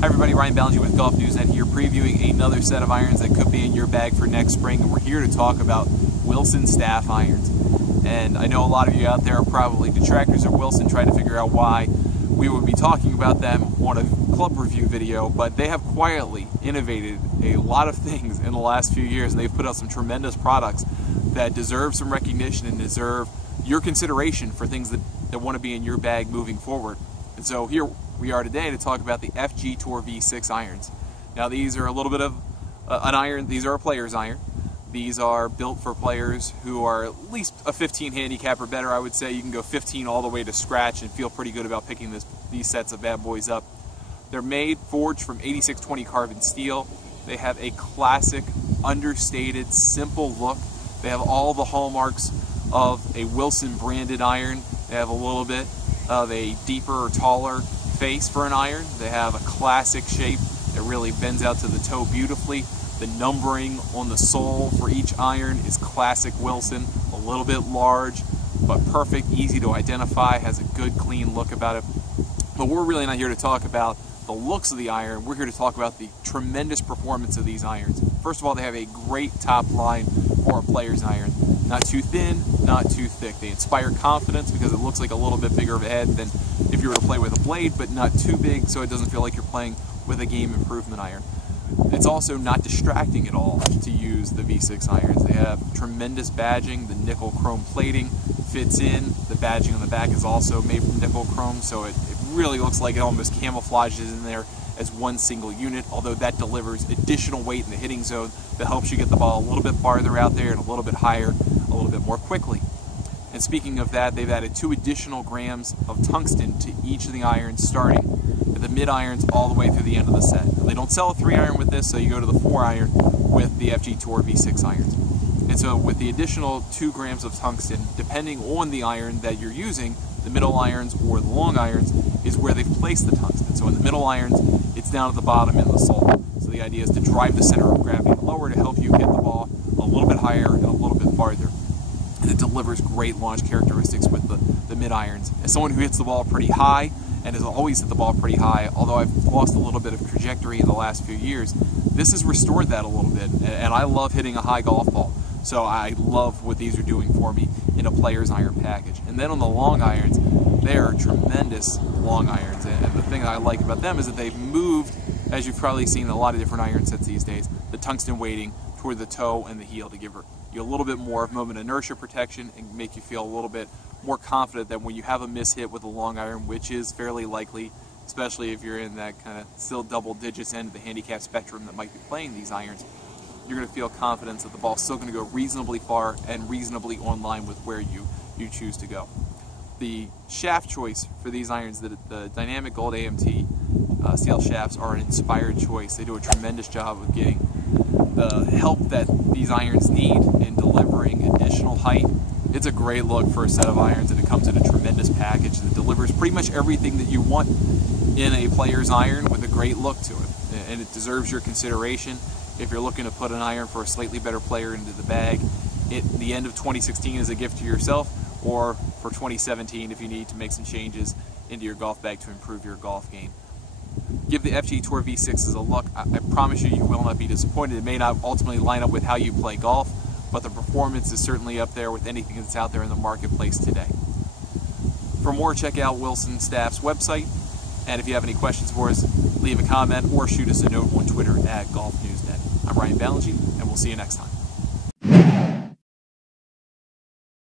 Hi everybody, Ryan Ballengee with Golf Newsnet here, previewing another set of irons that could be in your bag for next spring, and we're here to talk about Wilson staff irons. And I know a lot of you out there are probably detractors of Wilson, trying to figure out why we would be talking about them on a club review video, but they have quietly innovated a lot of things in the last few years, and they've put out some tremendous products that deserve some recognition and deserve your consideration for things that want to be in your bag moving forward. And so here we are today to talk about the FG Tour V6 irons. Now these are a little bit of an iron. These are a player's iron. These are built for players who are at least a 15 handicap or better. I would say you can go 15 all the way to scratch and feel pretty good about picking these sets of bad boys up. They're forged from 8620 carbon steel. They have a classic, understated, simple look. They have all the hallmarks of a Wilson branded iron. They have a little bit of a deeper or taller face for an iron. They have a classic shape that really bends out to the toe beautifully. The numbering on the sole for each iron is classic Wilson, a little bit large, but perfect, easy to identify, has a good clean look about it. But we're really not here to talk about the looks of the iron. We're here to talk about the tremendous performance of these irons. First of all, they have a great top line for a player's iron. Not too thin, not too thick. They inspire confidence because it looks like a little bit bigger of a head than if you were to play with a blade, but not too big, so it doesn't feel like you're playing with a game improvement iron. It's also not distracting at all to use the V6 irons. They have tremendous badging. The nickel chrome plating fits in. The badging on the back is also made from nickel chrome, so it really looks like it almost camouflages in there as one single unit, although that delivers additional weight in the hitting zone that helps you get the ball a little bit farther out there and a little bit higher, a little bit more quickly. And speaking of that, they've added 2 additional grams of tungsten to each of the irons, starting at the mid irons all the way through the end of the set. Now, they don't sell a 3 iron with this, so you go to the 4 iron with the FG Tour V6 irons. And so with the additional 2 grams of tungsten, depending on the iron that you're using, the middle irons or the long irons is where they've placed the tungsten. So in the middle irons, it's down at the bottom in the sole. So the idea is to drive the center of gravity lower to help you hit the ball a little bit higher and a little bit farther. And it delivers great launch characteristics with the mid irons. As someone who hits the ball pretty high and has always hit the ball pretty high, although I've lost a little bit of trajectory in the last few years, this has restored that a little bit. And I love hitting a high golf ball. So I love what these are doing for me in a player's iron package. And then on the long irons, they are tremendous long irons. And the thing I like about them is that they've moved, as you've probably seen in a lot of different iron sets these days, the tungsten weighting toward the toe and the heel to give you a little bit more of moment inertia protection and make you feel a little bit more confident that when you have a miss hit with a long iron, which is fairly likely, especially if you're in that kind of still double digits end of the handicap spectrum that might be playing these irons, you're going to feel confidence that the ball's still going to go reasonably far and reasonably on line with where you choose to go. The shaft choice for these irons, the Dynamic Gold AMT steel shafts, are an inspired choice. They do a tremendous job of getting the help that these irons need in delivering additional height. It's a great look for a set of irons, and it comes in a tremendous package that delivers pretty much everything that you want in a player's iron with a great look to it. And it deserves your consideration if you're looking to put an iron for a slightly better player into the bag at the end of 2016 as a gift to yourself, or for 2017 if you need to make some changes into your golf bag to improve your golf game. Give the FG Tour V6s a look. I promise you, you will not be disappointed. It may not ultimately line up with how you play golf, but the performance is certainly up there with anything that's out there in the marketplace today. For more, check out Wilson Staff's website, and if you have any questions for us, leave a comment or shoot us a note on Twitter @GolfNewsNet. I'm Ryan Ballengee, and we'll see you next time.